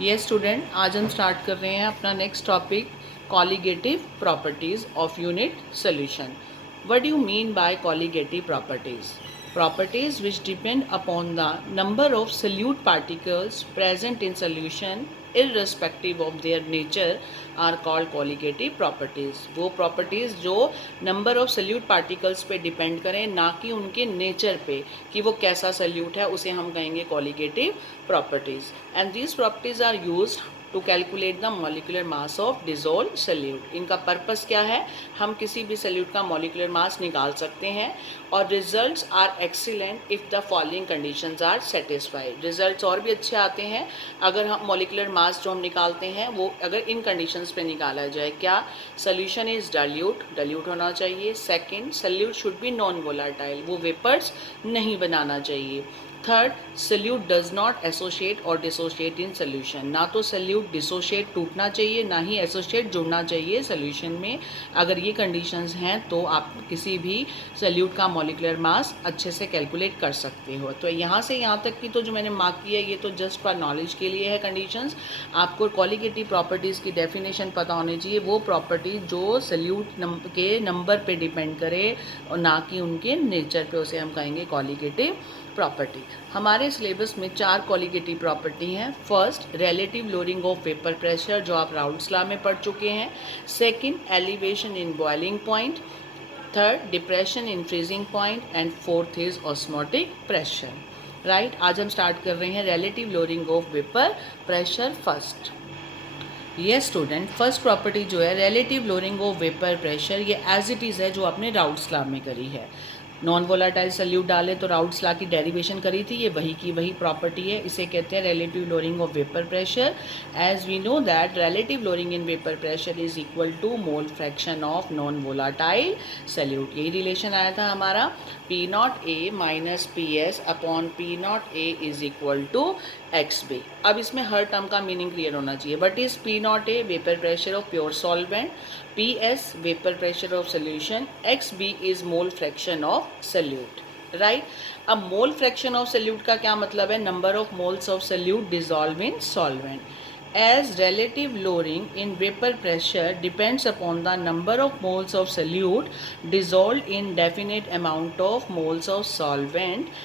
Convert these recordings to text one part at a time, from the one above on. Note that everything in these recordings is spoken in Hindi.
ये स्टूडेंट, आज हम स्टार्ट कर रहे हैं अपना next topic, colligative properties of unit solution. What do you mean by colligative properties? Properties which depend upon the number of solute particles present in solution irrespective of their nature are called colligative properties। वो properties जो number of solute particles पे depend करें, ना कि उनके nature पे कि वो कैसा solute है, उसे हम कहेंगे colligative properties। And these properties are used to calculate the molecular mass of dissolved solute. इनका पर्पस क्या है? हम किसी भी सल्यूट का मॉलिकुलर मास निकाल सकते हैं और results are excellent if the following conditions are satisfied. Results और भी अच्छे आते हैं अगर हम मॉलिकुलर मास जो हम निकालते हैं वो अगर इन कंडीशंस पे निकाला जाए। क्या? सोल्यूशन इज डाइल्यूट होना चाहिए। Second, solute should be non volatile, वो वेपर्स नहीं बनाना चाहिए। Third, solute does not associate और डिसोशिएट इन सोल्यूशन, ना तो सल्यूट डिसोशिएट टूटना चाहिए ना ही एसोशिएट जुड़ना चाहिए सोल्यूशन में। अगर ये कंडीशंस हैं तो आप किसी भी सल्यूट का मॉलिकुलर मास अच्छे से कैलकुलेट कर सकते हो। तो यहाँ से यहाँ तक की तो जो मैंने मार्क किया ये तो जस्ट फॉर नॉलेज के लिए है कंडीशंस। आपको कॉलिगेटिव प्रॉपर्टीज़ की डेफिनेशन पता होनी चाहिए। वो प्रॉपर्टी जो सल्यूट के नंबर पे डिपेंड करे और ना कि उनके नेचर पे, उसे हम कहेंगे कॉलिगेटिव प्रॉपर्टी। हमारे सिलेबस में 4 कॉलिगेटिव प्रॉपर्टी हैं। First, relative lowering of vapour pressure, जो आप राउल्ट्स लॉ में पढ़ चुके हैं। Second, elevation in boiling point. Third, depression in freezing point. And fourth is osmotic pressure. Right, आज हम स्टार्ट कर रहे हैं relative lowering of vapour pressure first. ये स्टूडेंट, फर्स्ट प्रॉपर्टी जो है relative lowering of vapour pressure, ये एज इट इज़ है जो आपने राउल्ट्स लॉ में करी है। नॉन वोलाटाइल सल्यूट डाले तो राउल्ट्स लॉ की डेरिवेशन करी थी, ये वही की वही प्रॉपर्टी है। इसे कहते हैं relative lowering of vapour pressure. As we know that relative lowering in vapour pressure is equal to mole fraction of non volatile solute. यही रिलेशन आया था हमारा, P not A minus P S upon P not A is equal to X B. अब इसमें हर टर्म का मीनिंग क्लियर होना चाहिए। But is P not A vapour pressure of pure solvent, P S vapour pressure of solution, X B is mole fraction of solute. Right, अब मोल फ्रैक्शन ऑफ सल्यूट का क्या मतलब है? Number of moles of solute dissolve in solvent. As relative lowering in vapor pressure depends upon the number of moles of solute dissolved in definite amount of moles of solvent,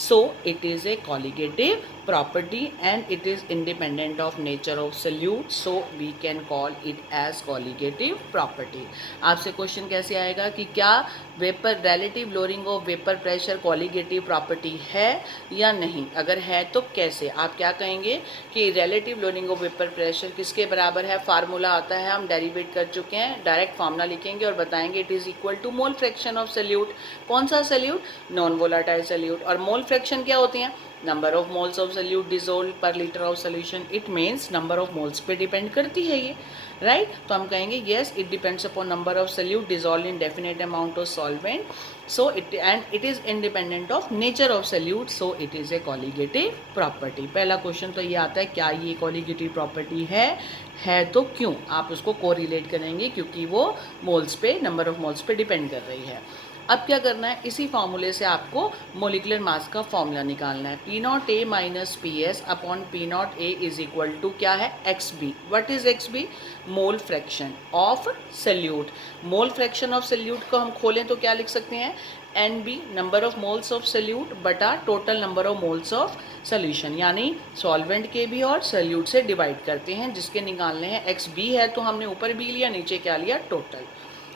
so it is a colligative property and it is independent of nature of solute, so we can call it as colligative property। आपसे क्वेश्चन कैसे आएगा कि क्या vapour relative lowering of vapour pressure colligative property है या नहीं? अगर है तो कैसे? आप क्या कहेंगे कि relative lowering of vapour pressure किसके बराबर है? फार्मूला आता है, हम डेरिवेट कर चुके हैं। डायरेक्ट फार्मूला लिखेंगे और बताएंगे it is equal to mole fraction of solute. कौन सा सल्यूट? Non volatile salute. और मोल फ्रैक्शन क्या होती हैं? Number of moles of solute dissolve per litre of solution. It means number of moles पे डिपेंड करती है ये। राइट, तो हम कहेंगे yes, it depends upon number of solute dissolve in definite amount of solvent, so it is independent of nature of solute, so it is a colligative property. पहला क्वेश्चन तो ये आता है, क्या ये कॉलिगेटिव प्रॉपर्टी है तो क्यों? आप उसको कोरिलेट करेंगे क्योंकि वो मोल्स पे, नंबर ऑफ मोल्स पे डिपेंड कर रही है। अब क्या करना है? इसी फॉर्मूले से आपको मोलिकुलर मास का फॉर्मूला निकालना है। P not A minus P S upon P not A is equal to क्या है? X B. What is X B? Mole fraction of solute. Mole fraction of solute को हम खोलें तो क्या लिख सकते हैं? N B, number of moles of solute बटा total number of moles of solution, यानी सॉल्वेंट के भी और सल्यूट से डिवाइड करते हैं, जिसके निकालने हैं। एक्स बी है तो हमने ऊपर बी लिया, नीचे क्या लिया? टोटल।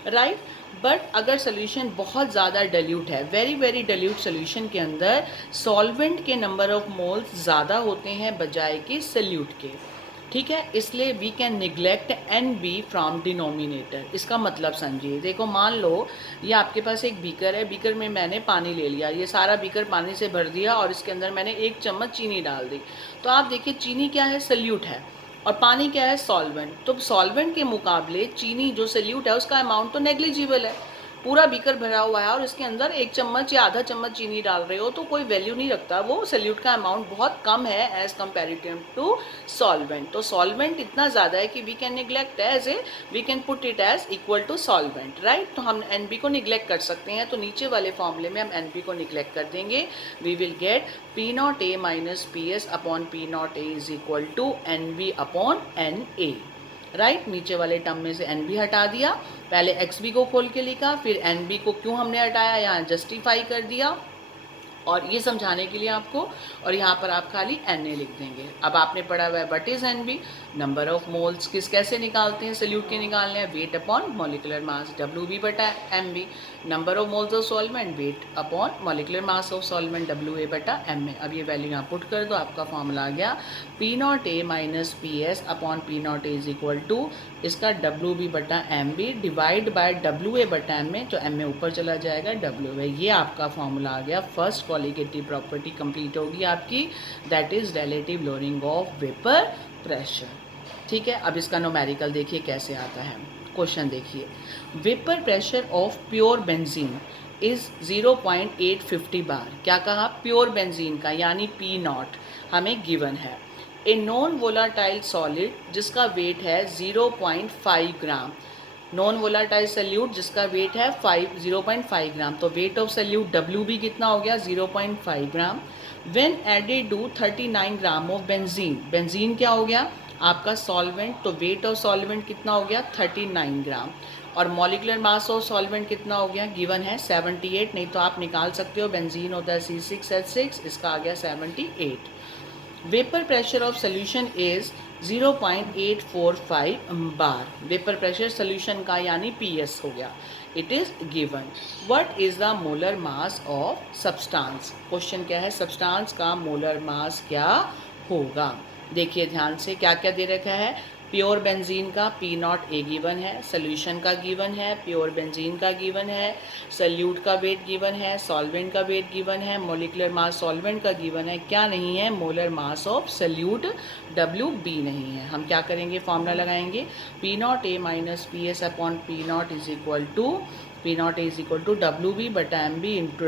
राइट, बट अगर सोल्यूशन बहुत ज़्यादा डाइल्यूट है, वेरी वेरी डाइल्यूट सोल्यूशन के अंदर सॉल्वेंट के नंबर ऑफ मोल्स ज़्यादा होते हैं बजाय कि सल्यूट के। ठीक है, इसलिए we can neglect N B from denominator. इसका मतलब समझिए, देखो मान लो ये आपके पास एक बीकर है, बीकर में मैंने पानी ले लिया, ये सारा बीकर पानी से भर दिया और इसके अंदर मैंने 1 चम्मच चीनी डाल दी। तो आप देखिए चीनी क्या है? सल्यूट है, और पानी क्या है? सॉल्वेंट। तो सॉल्वेंट के मुकाबले चीनी जो सल्यूट है उसका अमाउंट तो नेग्लिजिबल है। पूरा बीकर भरा हुआ है और इसके अंदर 1 चम्मच या आधा चम्मच चीनी डाल रहे हो तो कोई वैल्यू नहीं रखता, वो सल्यूट का अमाउंट बहुत कम है एज कंपेरेटिव टू सॉल्वेंट। तो सॉल्वेंट इतना ज़्यादा है कि we can neglect as A, we can put it as equal to solvent, right. तो हम NB को निग्लेक्ट कर सकते हैं, तो नीचे वाले फॉर्मूले में हम NB को निग्लेक्ट कर देंगे। We will get P0A minus PS upon P0A is equal to NB upon NA, right. नीचे वाले टर्म में से NB हटा दिया, पहले XB को खोल के लिखा, फिर NB को क्यों हमने हटाया यहाँ जस्टिफाई कर दिया और ये समझाने के लिए आपको, और यहाँ पर आप खाली Na लिख देंगे। अब आपने पढ़ा हुआ है what is NB, number of moles कैसे निकालते हैं, सल्यूट के निकालने हैं, वेट अपॉन मॉलिकुलर मास WB बटा MB, number of moles of solvent wait upon molecular mass of solvent WA बटा MA। अब ये वैल्यू यहाँ पुट कर दो, आपका फॉर्मूला आ गया P0A minus PS upon P0A is equal to इसका WB बटा MB डिवाइड बाय WA बटा MA, तो MA ऊपर चला जाएगा WA। ये आपका फॉर्मूला आ गया। फर्स्ट कॉलीगेटिव प्रॉपर्टी कंप्लीट होगी आपकी, that is relative lowering of vapour pressure. ठीक है, अब इसका न्यूमेरिकल देखिए कैसे आता है। क्वेश्चन देखिए, vapour pressure of pure benzene is 0.850 बार। क्या कहा, प्योर बेंजीन का यानी P0 हमें गिवन है। ए नॉन वोलाटाइल सॉलिड जिसका वेट है 0.5 ग्राम, नॉन वोलाटाइल सल्यूट जिसका वेट है 0.5 ग्राम, तो वेट ऑफ सल्यूट WB कितना हो गया 0.5 gram. When added to 39 gram of benzene, benzene क्या हो गया आपका सॉल्वेंट, तो वेट ऑफ सॉल्वेंट कितना हो गया 39 ग्राम, और मॉलिकुलर मास ऑफ सॉल्वेंट कितना हो गया गिवन है 78, नहीं तो आप निकाल सकते हो, बेंजीन होता है C6H6, इसका आ गया 78। Vapour pressure of solution is 0.845 bar, vapour pressure solution का यानी PS हो गया, it is given. What is the molar mass of substance, question क्या है, सब्सटेंस का मोलर मास क्या होगा। देखिए ध्यान से क्या क्या दे रखा है, प्योर बेंजीन का P0A गिवन है, सोल्यूशन का गिवन है, प्योर बेंजीन का गिवन है, सल्यूट का वेट गिवन है, सॉल्वेंट का वेट गिवन है, मॉलिकुलर मास सॉल्वेंट का गिवन है, क्या नहीं है, molar mass of solute WB नहीं है। हम क्या करेंगे, फॉर्मूला लगाएंगे P0A minus PS upon P0 is equal to P0 is equal to WB बटा MB इंटू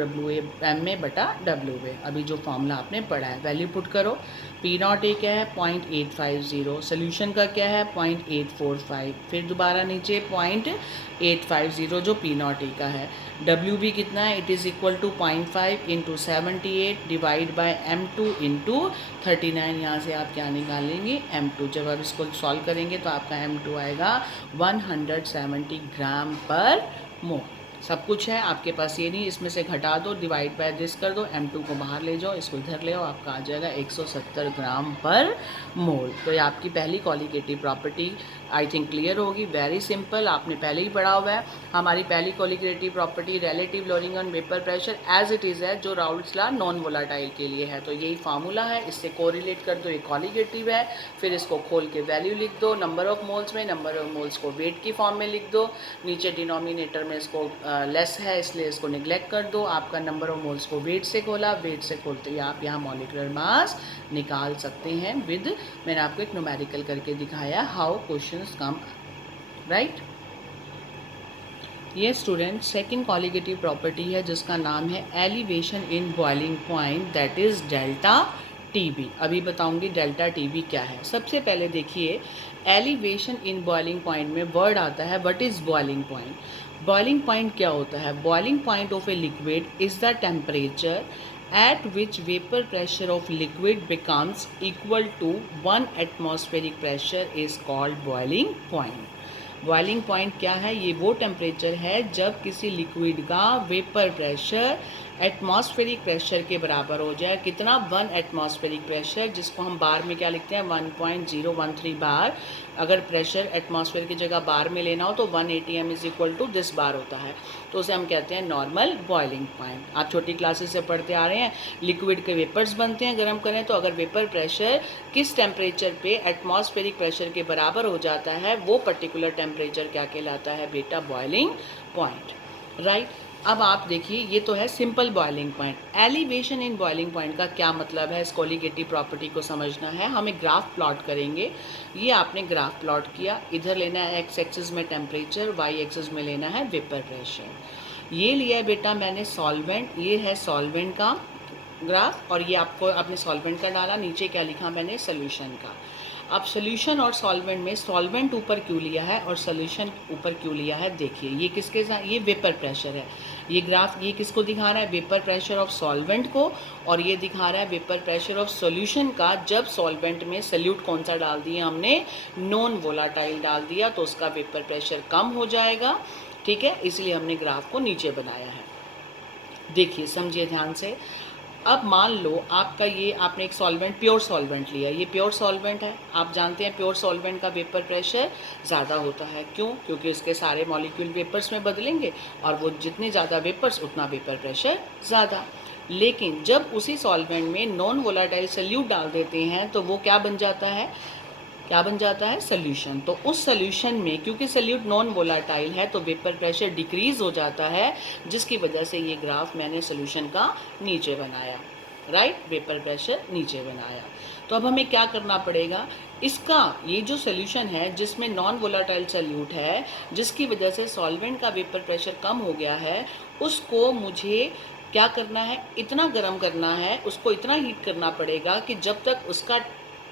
MA बटा WA। अभी जो फॉर्मूला आपने पढ़ा है वैल्यू पुट करो, P0A क्या है 0.850, सोल्यूशन का क्या है 0.845, फिर दोबारा नीचे 0.850 जो P0A का है, WB कितना है, it is equal to 0.5 into 78 divide by M2 into 39, यहाँ से आप क्या निकालेंगे M2, जब आप इसको सॉल्व करेंगे तो आपका M2 आएगा 170 ग्राम पर मोल। सब कुछ है आपके पास, ये नहीं इसमें से घटा दो, डिवाइड बाय दिस कर दो, M2 को बाहर ले जाओ, इसको इधर ले आओ, आपका आ जाएगा 170 ग्राम पर मोल। तो ये आपकी पहली colligative property I think clear होगी, वेरी सिंपल, आपने पहले ही पढ़ा हुआ है। हमारी पहली colligative property relative lowering on vapour pressure as it is है, जो राउल्ट्स लॉ नॉन वोलाटाइल के लिए है, तो यही फार्मूला है, इससे कोरिलेट कर दो, ये कॉलीगेटिव है, फिर इसको खोल के वैल्यू लिख दो, नंबर ऑफ मोल्स में, नंबर ऑफ मोल्स को वेट की फॉर्म में लिख दो, नीचे डिनोमिनेटर में इसको लेस है इसलिए इसको निगलेक्ट कर दो, आपका नंबर ऑफ मोल्स को वेट से खोला, वेट से खोलते ही आप यहाँ मॉलिकुलर मास निकाल सकते हैं विद, मैंने आपको एक न्यूमेरिकल करके दिखाया हाउ क्वेश्चंस कम, राइट। ये स्टूडेंट सेकंड कॉलीगेटिव प्रॉपर्टी है जिसका नाम है elevation in boiling point, that is delta TB। अभी बताऊंगी डेल्टा TB क्या है। सबसे पहले देखिए एलिवेशन इन बॉइलिंग पॉइंट में वर्ड आता है what is boiling point. Boiling point क्या होता है, boiling point of a liquid is the temperature at which vapor pressure of liquid becomes equal to 1 atmospheric pressure is called boiling point। Boiling point क्या है, ये वो टेम्परेचर है जब किसी लिक्विड का वेपर प्रेशर एटमॉस्फेरिक प्रेशर के बराबर हो जाए, कितना 1 एटमॉस्फेरिक प्रेशर, जिसको हम बार में क्या लिखते हैं 1.013 बार, अगर प्रेशर एटमॉस्फेयर की जगह बार में लेना हो तो 1 ATM is equal to this bar होता है, तो उसे हम कहते हैं नॉर्मल बॉइलिंग पॉइंट। आप छोटी क्लासेस से पढ़ते आ रहे हैं, लिक्विड के वेपर्स बनते हैं गर्म करें तो, अगर वेपर प्रेशर किस टेम्परेचर पे एटमॉस्फेरिक प्रेशर के बराबर हो जाता है वो पर्टिकुलर टेम्परेचर क्या कहलाता है बेटा, बॉइलिंग पॉइंट, राइट। अब आप देखिए ये तो है simple boiling point, elevation in boiling point का क्या मतलब है, इस कॉलीगेटिव प्रॉपर्टी को समझना है। हम एक ग्राफ प्लॉट करेंगे, ये आपने ग्राफ प्लॉट किया, इधर लेना है x एक्सिस में टेम्परेचर, y एक्सिस में लेना है वेपर प्रेशर। ये लिया है बेटा मैंने सॉल्वेंट, ये है सॉल्वेंट का ग्राफ और ये आपने सॉल्वेंट का डाला, नीचे क्या लिखा मैंने सोल्यूशन का। अब सोल्यूशन और सॉल्वेंट में सॉल्वेंट ऊपर क्यों लिया है और सोल्यूशन ऊपर क्यों लिया है, देखिए ये किसके साथ, ये वेपर प्रेशर है। ये ग्राफ ये किसको दिखा रहा है, वेपर प्रेशर ऑफ सॉल्वेंट को, और ये दिखा रहा है वेपर प्रेशर ऑफ सॉल्यूशन का जब सॉल्वेंट में सल्यूट कौन सा डाल दिया हमने, नॉन वोलाटाइल डाल दिया, तो उसका वेपर प्रेशर कम हो जाएगा। ठीक है, इसलिए हमने ग्राफ को नीचे बनाया है। देखिए समझिए ध्यान से। अब मान लो आपका ये आपने एक सॉल्वेंट प्योर सॉल्वेंट लिया, ये प्योर सॉल्वेंट है, आप जानते हैं प्योर सॉल्वेंट का वेपर प्रेशर ज़्यादा होता है। क्यों? क्योंकि इसके सारे मॉलिक्यूल वेपर्स में बदलेंगे और वो जितने ज़्यादा वेपर्स उतना वेपर प्रेशर ज़्यादा। लेकिन जब उसी सॉल्वेंट में नॉन वोलाटाइल सल्यूट डाल देते हैं तो वो क्या बन जाता है, क्या बन जाता है, सोल्यूशन। तो उस सोल्यूशन में क्योंकि सल्यूट नॉन वोलाटाइल है तो वेपर प्रेशर डिक्रीज हो जाता है, जिसकी वजह से ये ग्राफ मैंने सोल्यूशन का नीचे बनाया, राइट, वेपर प्रेशर नीचे बनाया। तो अब हमें क्या करना पड़ेगा, इसका ये जो सोल्यूशन है जिसमें नॉन वोलाटाइल सल्यूट है, जिसकी वजह से सॉल्वेंट का वेपर प्रेशर कम हो गया है, उसको मुझे क्या करना है, इतना गर्म करना है, उसको इतना हीट करना पड़ेगा कि जब तक उसका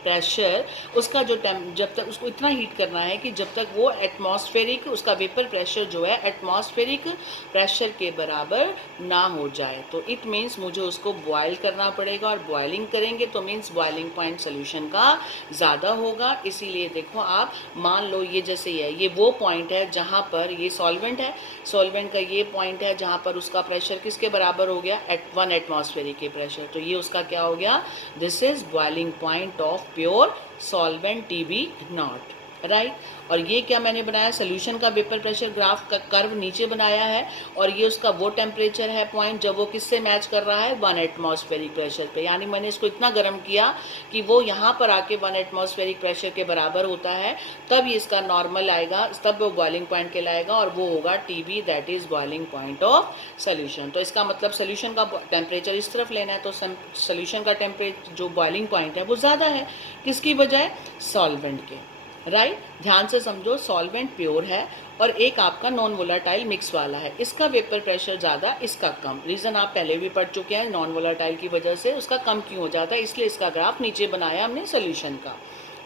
प्रेशर, उसका जो जब तक उसको इतना हीट करना है कि जब तक वो एटमॉस्फेरिक, उसका वेपर प्रेशर जो है एटमॉस्फेरिक प्रेशर के बराबर ना हो जाए। तो इट मीन्स मुझे उसको बॉयल करना पड़ेगा, और बॉयलिंग करेंगे तो मीन्स बॉयलिंग पॉइंट सोल्यूशन का ज़्यादा होगा। इसीलिए देखो आप मान लो ये जैसे है, ये वो पॉइंट है जहाँ पर ये सॉल्वेंट है, सॉल्वेंट का ये पॉइंट है जहाँ पर उसका प्रेशर किसके बराबर हो गया, 1 एटमॉस्फेरिक के प्रेशर। तो ये उसका क्या हो गया, this is boiling point of pure solvent TB not, right. और ये क्या मैंने बनाया, सोल्यूशन का वेपर प्रेशर ग्राफ का कर्व नीचे बनाया है, और ये उसका वो टेम्परेचर है पॉइंट जब वो किससे मैच कर रहा है, 1 एटमॉस्फेरिक प्रेशर पे। यानी मैंने इसको इतना गर्म किया कि वो यहाँ पर आके 1 एटमॉस्फेरिक प्रेशर के बराबर होता है, तब ये इसका नॉर्मल आएगा, तब वो बॉइलिंग पॉइंट कहलाएगा, और वो होगा TB, that is boiling point of solution. तो इसका मतलब सोल्यूशन का टेम्परेचर इस तरफ लेना है, तो सोल्यूशन का टेम्परेचर जो बॉइलिंग पॉइंट है वो ज़्यादा है, किसकी बजाय, सॉल्वेंट के, राइट। ध्यान से समझो, सॉल्वेंट प्योर है और एक आपका नॉन वोलाटाइल मिक्स वाला है, इसका वेपर प्रेशर ज़्यादा, इसका कम। रीज़न आप पहले भी पढ़ चुके हैं, नॉन वोलाटाइल की वजह से उसका कम क्यों हो जाता है, इसलिए इसका ग्राफ नीचे बनाया हमने सोल्यूशन का।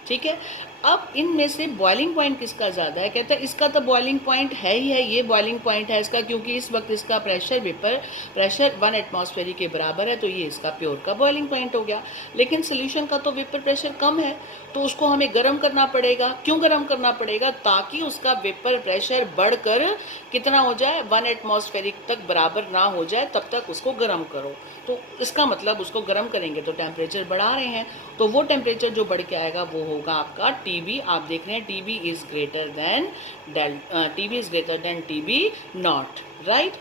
ठीक है, अब इनमें से बॉइलिंग पॉइंट किसका ज़्यादा है, कहते हैं इसका तो बॉइलिंग पॉइंट है ही है, ये बॉइलिंग पॉइंट है इसका, क्योंकि इस वक्त इसका प्रेशर वेपर प्रेशर 1 एटमॉस्फेरिक के बराबर है, तो ये इसका प्योर का बॉइलिंग पॉइंट हो गया। लेकिन सोल्यूशन का तो वेपर प्रेशर कम है, तो उसको हमें गर्म करना पड़ेगा। क्यों गर्म करना पड़ेगा, ताकि उसका वेपर प्रेशर बढ़कर कितना हो जाए, 1 एटमॉस्फेरिक तक बराबर ना हो जाए, तब तक उसको गर्म करो। तो इसका मतलब उसको गर्म करेंगे तो टेम्परेचर बढ़ा रहे हैं, तो वो टेम्परेचर जो बढ़ के आएगा वो होगा आपका TB। आप देख रहे हैं TB is greater than TB not, right.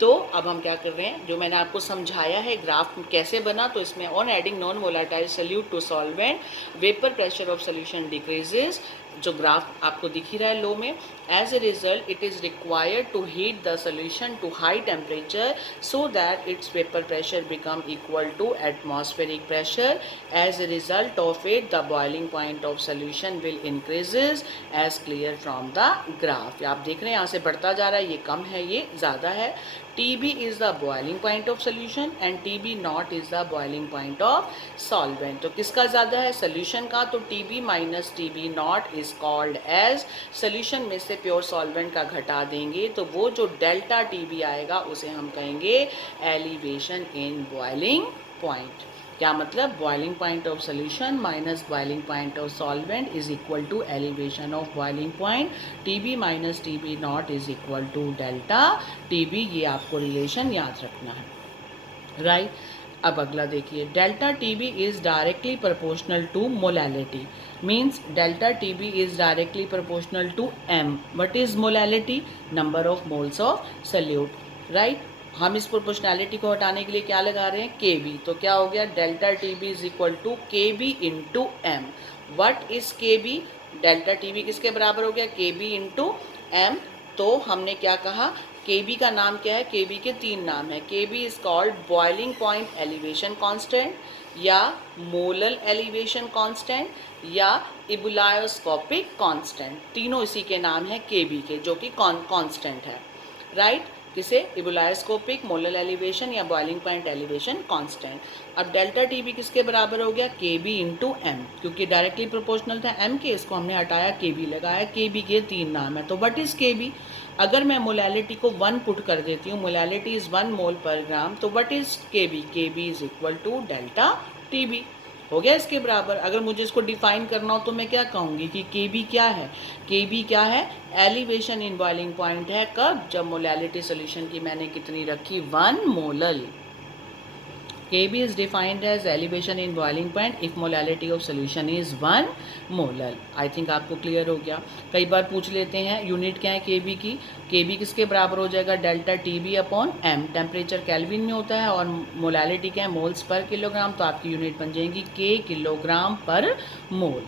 तो अब हम क्या कर रहे हैं, जो मैंने आपको समझाया है ग्राफ कैसे बना, तो इसमें on adding non volatile solute to solvent vapour pressure of solution decreases, जो ग्राफ आपको दिख ही रहा है लो में। As a result it is required to heat the solution to high temperature so that its vapour pressure become equal to atmospheric pressure. As a result of it the boiling point of solution will increases as clear from the graph. आप देख रहे हैं यहाँ से बढ़ता जा रहा है, ये कम है ये ज़्यादा है। TB is the boiling point of solution and TB naught is the boiling point of solvent। तो किसका ज़्यादा है, solution का, तो TB minus TB naught is called as, solution में से प्योर solvent का घटा देंगे तो वो जो डेल्टा TB आएगा उसे हम कहेंगे elevation in boiling point। क्या मतलब, boiling point of solution minus boiling point of solvent is equal to elevation of boiling point, TB minus TB naught is equal to delta TB। ये आपको रिलेशन याद रखना है, राइट। अब अगला देखिए, delta TB is directly proportional to molality, means delta TB is directly proportional to M। What is molality, number of moles of solute, right. हम इस प्रोपोर्शनैलिटी को हटाने के लिए क्या लगा रहे हैं, KB। तो क्या हो गया, delta TB is equal to KB into M। What is KB, delta TB किसके बराबर हो गया, KB इंटू M। तो हमने क्या कहा, KB का नाम क्या है, KB के 3 नाम है। KB is called boiling point elevation constant, या मोलल एलिवेशन कांस्टेंट, या इबुलायोस्कोपिक कांस्टेंट। तीनों इसी के नाम है KB के, जो कि कांस्टेंट है, राइट। किसे, इबुलायोस्कोपिक मोलर एलिवेशन या बॉइलिंग पॉइंट एलिवेशन कांस्टेंट। अब डेल्टा टी बी किसके बराबर हो गया, के बी इंटू एम, क्योंकि डायरेक्टली प्रोपोर्शनल था एम के, इसको हमने हटाया के बी लगाया, के बी के 3 नाम है। तो व्हाट इज के बी, अगर मैं मोलैलिटी को 1 पुट कर देती हूँ, molality is 1 mole per gram, तो what is K B is equal to delta T B, हो गया इसके बराबर। अगर मुझे इसको डिफाइन करना हो तो मैं क्या कहूँगी कि के बी क्या है, के बी क्या है, एलिवेशन इन बॉइलिंग पॉइंट है, कब, जब मोलैलिटी सोल्यूशन की मैंने कितनी रखी, 1 molal. Kb is defined as elevation in boiling point if molality of solution is 1 molar. I think आपको क्लियर हो गया। कई बार पूछ लेते हैं यूनिट क्या है Kb की, Kb किसके बराबर हो जाएगा, delta Tb upon m, temperature kelvin में होता है और मोलालिटी क्या है, मोल्स पर किलोग्राम, तो आपकी यूनिट बन जाएगी K किलोग्राम पर मोल,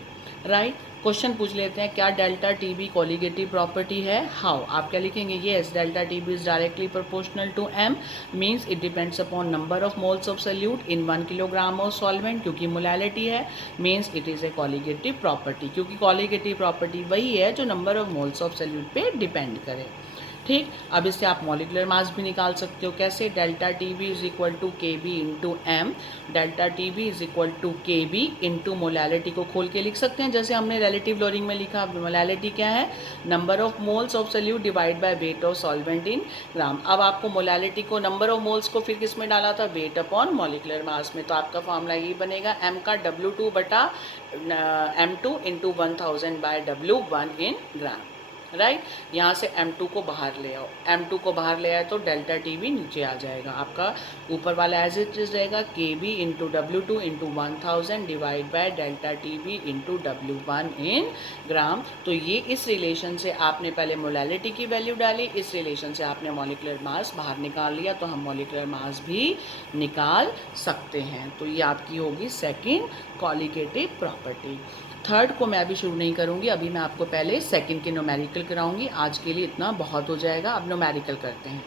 राइट। क्वेश्चन पूछ लेते हैं, क्या delta T B colligative property है, हाउ, आप क्या लिखेंगे, yes delta T B is directly proportional to M, means it depends upon number of moles of solute in 1 kilogram of solvent, क्योंकि मोलैलिटी है, means it is a colligative property, क्योंकि कोलिगेटिव प्रॉपर्टी वही है जो number of moles of solute पे डिपेंड करे, ठीक। अब इससे आप मॉलिकुलर मास भी निकाल सकते हो, कैसे, delta T B is equal to K B into M, delta T B is equal to K B into molality को खोल के लिख सकते हैं, जैसे हमने रिलेटिव लोडिंग में लिखा। मोलैलिटी क्या है, number of moles of solute divide by weight of solvent in gram. अब आपको मोलैलिटी को, नंबर ऑफ मोल्स को फिर किस में डाला था, वेट अपॉन मॉलिकुलर मास में, तो आपका फॉर्मूला यही बनेगा, एम का W2 बटा M2 into 1000 bye W1 in gram, right. यहाँ से M2 को बाहर ले आओ, M2 को बाहर ले आए तो डेल्टा टी बी नीचे आ जाएगा, आपका ऊपर वाला एज इट इज रहेगा K B into W2 into 1000 divide by delta T B into W1 in gram. तो ये इस रिलेशन से आपने पहले मोलैलिटी की वैल्यू डाली, इस रिलेशन से आपने मॉलिकुलर मास बाहर निकाल लिया, तो हम मॉलिकुलर मास भी निकाल सकते हैं। तो ये आपकी होगी सेकेंड कोलिगेटिव प्रॉपर्टी। थर्ड को मैं अभी शुरू नहीं करूँगी, अभी मैं आपको पहले सेकंड के न्यूमेरिकल कराऊंगी। आज के लिए इतना बहुत हो जाएगा, अब न्यूमेरिकल करते हैं।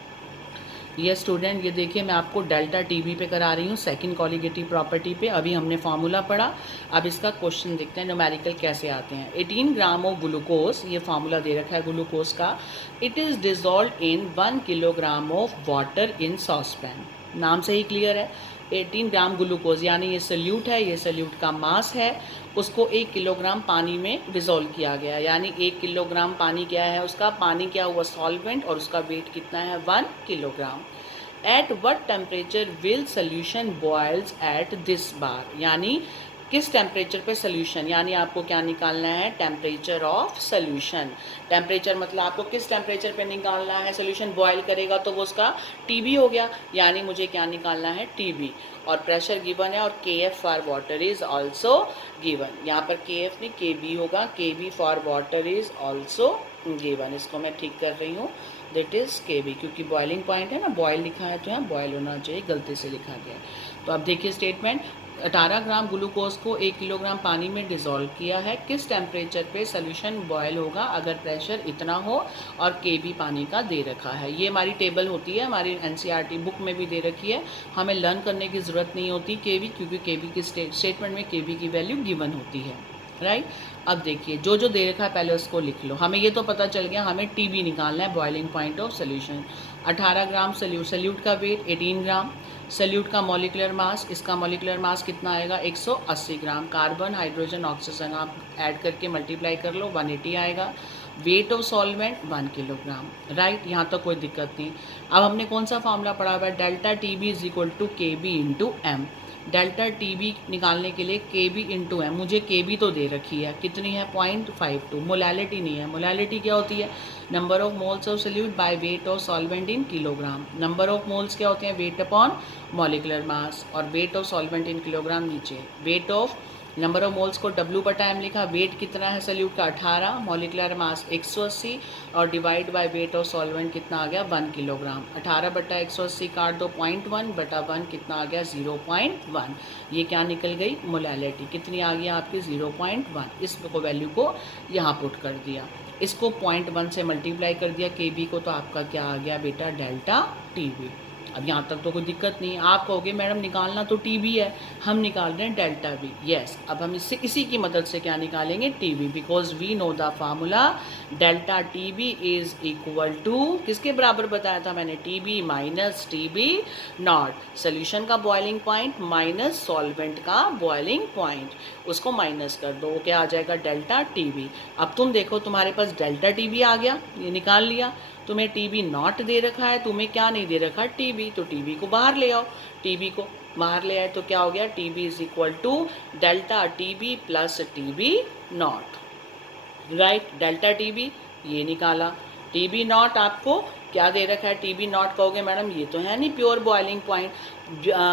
ये स्टूडेंट, ये देखिए मैं आपको डेल्टा टीबी पे करा रही हूँ, सेकंड कोलिगेटिव प्रॉपर्टी पे। अभी हमने फार्मूला पढ़ा, अब इसका क्वेश्चन देखते हैं न्यूमेरिकल कैसे आते हैं। 18 ग्राम ऑफ ग्लूकोज, ये फार्मूला दे रखा है ग्लूकोज का, it is dissolve in 1 kilogram of water in saucepan. नाम से ही क्लियर है, 18 ग्राम ग्लूकोज, यानी ये सल्यूट है, ये सल्यूट का मास है, उसको 1 किलोग्राम पानी में डिज़ोल्व किया गया, यानी 1 किलोग्राम पानी क्या है उसका, पानी क्या हुआ, सॉल्वेंट, और उसका वेट कितना है, 1 kilogram. At what temperature will solution boils at this bar, यानी किस टेम्परेचर पे सोल्यूशन, यानी आपको क्या निकालना है, टेम्परेचर ऑफ सोल्यूशन। टेम्परेचर मतलब आपको किस टेम्परेचर पे निकालना है, सोल्यूशन बॉयल करेगा तो वो उसका टीबी हो गया, यानी मुझे क्या निकालना है, टीबी। और प्रेशर गिवन है, और K F for water is also given, यहाँ पर के एफ नहीं के बी होगा, K B for water is also given. इसको मैं ठीक कर रही हूँ, दैट इज के बी, क्योंकि बॉइलिंग पॉइंट है ना, बॉयल लिखा है तो यहाँ बॉयल होना चाहिए, गलती से लिखा गया। तो अब देखिए स्टेटमेंट, 18 ग्राम ग्लूकोज को 1 किलोग्राम पानी में डिज़ोल्व किया है, किस टेम्परेचर पे सोल्यूशन बॉयल होगा अगर प्रेशर इतना हो और के बी पानी का दे रखा है। ये हमारी टेबल होती है, हमारी एनसीईआरटी बुक में भी दे रखी है, हमें लर्न करने की ज़रूरत नहीं होती के बी, क्योंकि के बी की स्टेटमेंट में के बी की वैल्यू गिवन होती है, राइट। अब देखिए जो जो दे रखा है पहले उसको लिख लो, हमें ये तो पता चल गया हमें टीबी निकालना है, boiling point of solution. 18 gram solute का वेट 18 ग्राम, सल्यूट का मॉलिकुलर मास, इसका मॉलिकुलर मास कितना आएगा, 180 ग्राम, कार्बन हाइड्रोजन ऑक्सीजन आप ऐड करके मल्टीप्लाई कर लो, 180 आएगा। Weight of solvent 1 kilogram, right, यहाँ तक कोई दिक्कत नहीं। अब हमने कौन सा फार्मूला पढ़ा हुआ है, delta T B is equal to K B into M. Delta T B निकालने के लिए के बी इंटू एम, मुझे के बी तो दे रखी है, कितनी है, 0.52, मोलैलिटी नहीं है। मोलैलिटी क्या होती है, number of moles of solute by weight of solvent in kilogram. Number of moles क्या होते हैं, वेट अपॉन मॉलिकुलर मास, और weight of solvent in kilogram नीचे, weight of, number of moles को W बटा M लिखा, वेट कितना है सोल्यूट का 18, मॉलिकुलर मास 180, और divide by weight of solvent कितना आ गया, 1 किलोग्राम। 18 बटा 180 काट दो, 0.1 बटा 1 कितना आ गया, 0.1। ये क्या निकल गई, मोलैलिटी कितनी आ गई आपकी, 0.1। इस वैल्यू को यहाँ पुट कर दिया, इसको 0.1 से मल्टीप्लाई कर दिया के बी को, तो आपका क्या आ गया बेटा, डेल्टा टी बी। अब यहाँ तक तो कोई दिक्कत नहीं है। आप कहोगे मैडम निकालना तो टी बी है, हम निकाल रहे हैं डेल्टा बी। यस, अब हम इससे इसी की मदद से क्या निकालेंगे, T B, because we know the formula delta T B is equal to, किसके बराबर बताया था मैंने, T B minus T B nought, solution का बॉइलिंग पॉइंट माइनस सॉल्वेंट का बॉइलिंग पॉइंट, उसको माइनस कर दो, वो क्या आ जाएगा, डेल्टा टी बी। अब तुम देखो तुम्हारे पास डेल्टा टी बी आ गया, ये निकाल लिया। तुम्हें टी बी नॉट दे रखा है, तुम्हें क्या नहीं दे रखा, टी बी, तो टी बी को बाहर ले आओ। टी बी को बाहर ले आए तो क्या हो गया, T B is equal to delta T B plus T B nought, right. Delta T B ये निकाला, टी बी नॉट आपको क्या दे रखा है, टी बी नॉट कहोगे मैडम ये तो है नहीं pure boiling point,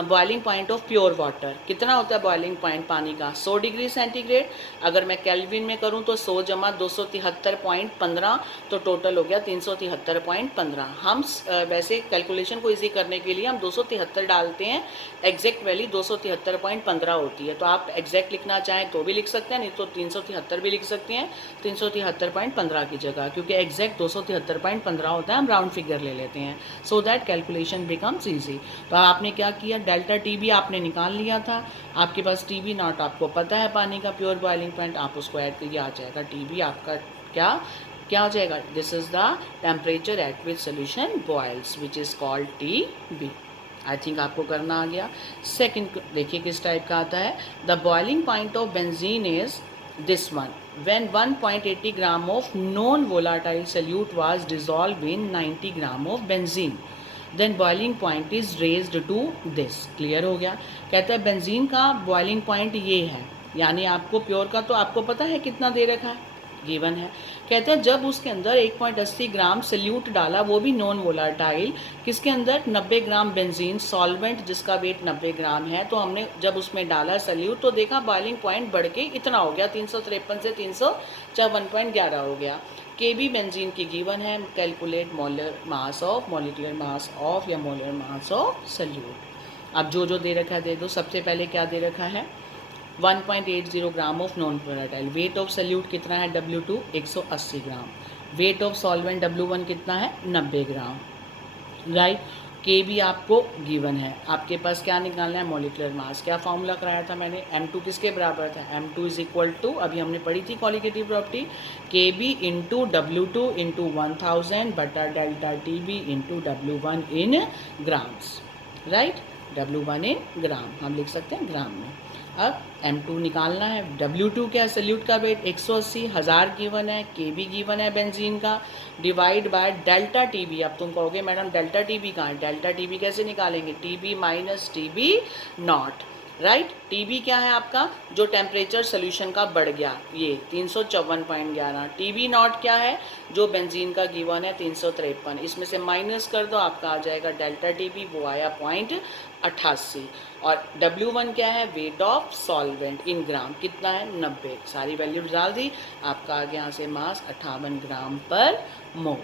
boiling point of pure water कितना होता है बॉइलिंग पॉइंट पानी का, 100 डिग्री सेंटीग्रेड। अगर मैं केल्विन में करूं तो 100 जमा 273.15, तो टोटल हो गया 373.15। हम वैसे कैलकुलेशन को इजी करने के लिए हम 273 डालते हैं, एग्जैक्ट वैल्यू 273.15 होती है। तो आप एग्जैक्ट लिखना चाहें तो भी लिख सकते हैं, नहीं तो 373 भी लिख सकते हैं 373.15 की जगह, क्योंकि एग्जैक्ट 273.15 होता है, हम राउंड फिगर ले लेते हैं, so that calculation becomes easy. तो आपने क्या किया, डेल्टा टी बी आपने निकाल लिया था, आपके पास टी बी नॉट आपको पता है पानी का प्योर बॉइलिंग पॉइंट, आप उसको ऐड करिए, आ जाएगा टी बी आपका क्या क्या हो जाएगा, this is the temperature at which solution boils which is called T B. I think आपको करना आ गया। सेकंड देखिए किस टाइप का आता है, the boiling point of benzene is this one when 1.80 gram of non volatile solute was dissolved in 90 gram of benzene, then boiling point is raised to this। Clear हो गया। कहता है बेंजीन का बॉइलिंग पॉइंट ये है, यानी आपको प्योर का तो आपको पता है कितना दे रखा है, गिवन है। कहते हैं जब उसके अंदर 1.80 ग्राम सल्यूट डाला, वो भी नॉन वोलाटाइल, किसके अंदर, 90 ग्राम बेंजीन सॉल्वेंट जिसका वेट 90 ग्राम है, तो हमने जब उसमें डाला सल्यूट तो देखा बॉइलिंग पॉइंट बढ़ के इतना हो गया, 353 से 354.11 हो गया। के बी बेंजीन की गिवन है, calculate molar mass of, molecular mass of या मोलर मास ऑफ सल्यूट। अब जो जो दे रखा है दे दो। सबसे पहले क्या दे रखा है, 1.80 gram of non volatile, weight of solute कितना है W2 180 gram, wait of solvent W1 कितना है 90 ग्राम, राइट। के भी आपको गिवन है, आपके पास क्या निकालना है, मॉलिक्यूलर मास। क्या फॉर्मूला कराया था मैंने, M2 किसके बराबर था, M2 इज इक्वल टू, अभी हमने पढ़ी थी qualitative property, K B into W2 into 1000 बटा delta T B into W1 in grams, right. W1 in gram हम लिख सकते हैं ग्राम में। अब M2 निकालना है, W2 क्या है, सल्यूट का वेट 180, 1000 गिवन है, के बी गिवन है बेंजीन का, divide by delta T B. अब तुम कहोगे मैडम डेल्टा टी बी कहाँ है, डेल्टा टी बी कैसे निकालेंगे, T B minus T B nought, right. T B क्या है आपका, जो टेम्परेचर सोल्यूशन का बढ़ गया, ये 354.11, टी बी नॉट क्या है, जो बेंजीन का गिवन है 353, इसमें से माइनस कर दो, आपका आ जाएगा डेल्टा टी बी, वो आया 0.88, और W1 क्या है, वेट ऑफ सॉल्वेंट इन ग्राम कितना है 90, सारी वैल्यू डाल दी, आपका आ गया यहाँ से मास 58 ग्राम पर मोल।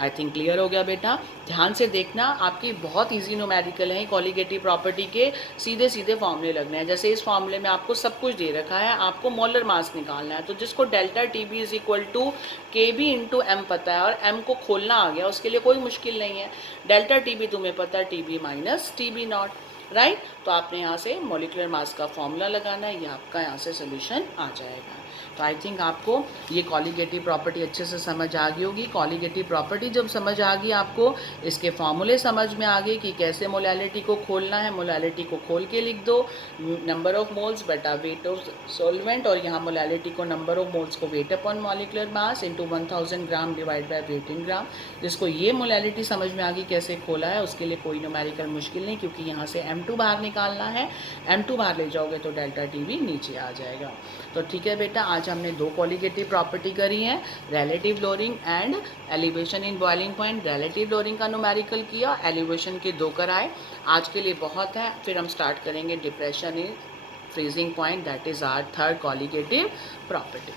आई थिंक क्लियर हो गया बेटा। ध्यान से देखना, आपकी बहुत इजी न्यूमेरिकल है, कॉलिगेटिव प्रॉपर्टी के सीधे सीधे फॉर्मूले लगने हैं। जैसे इस फॉर्मूले में आपको सब कुछ दे रखा है, आपको मोलर मास निकालना है, तो जिसको delta T B is equal to K B into M पता है और एम को खोलना आ गया, उसके लिए कोई मुश्किल नहीं है। डेल्टा टी बी तुम्हें पता है, T B minus T B nought, right. तो आपने यहाँ से मॉलिक्यूलर मास का फॉर्मूला लगाना है, ये आपका यहाँ से सोल्यूशन आ जाएगा। तो आई थिंक आपको ये कॉलिगेटिव प्रॉपर्टी अच्छे से समझ आ गई होगी। कॉलिगेटिव प्रॉपर्टी जब समझ आ गई आपको, इसके फॉर्मूले समझ में आ गए कि कैसे मोलैलिटी को खोलना है। मोलैलिटी को खोल के लिख दो, नंबर ऑफ मोल्स बटा वेट ऑफ सॉल्वेंट, और यहाँ मोलैलिटी को नंबर ऑफ मोल्स को weight upon molecular mass into 1000 gram divide by weight in gram. जिसको ये मोलैलिटी समझ में आ गई कैसे खोला है, उसके लिए कोई न्यूमेरिकल मुश्किल नहीं, क्योंकि यहाँ से M2 बाहर निकालना है, M2 बाहर ले जाओगे तो डेल्टा टी बी नीचे आ जाएगा। तो ठीक है बेटा, आज हमने दो कॉलिगेटिव प्रॉपर्टी करी है, relative lowering and elevation in boiling point. Relative lowering का न्यूमेरिकल किया, एलिवेशन के दो कराए। आज के लिए बहुत है, फिर हम स्टार्ट करेंगे depression in freezing point, that is our third colligative property.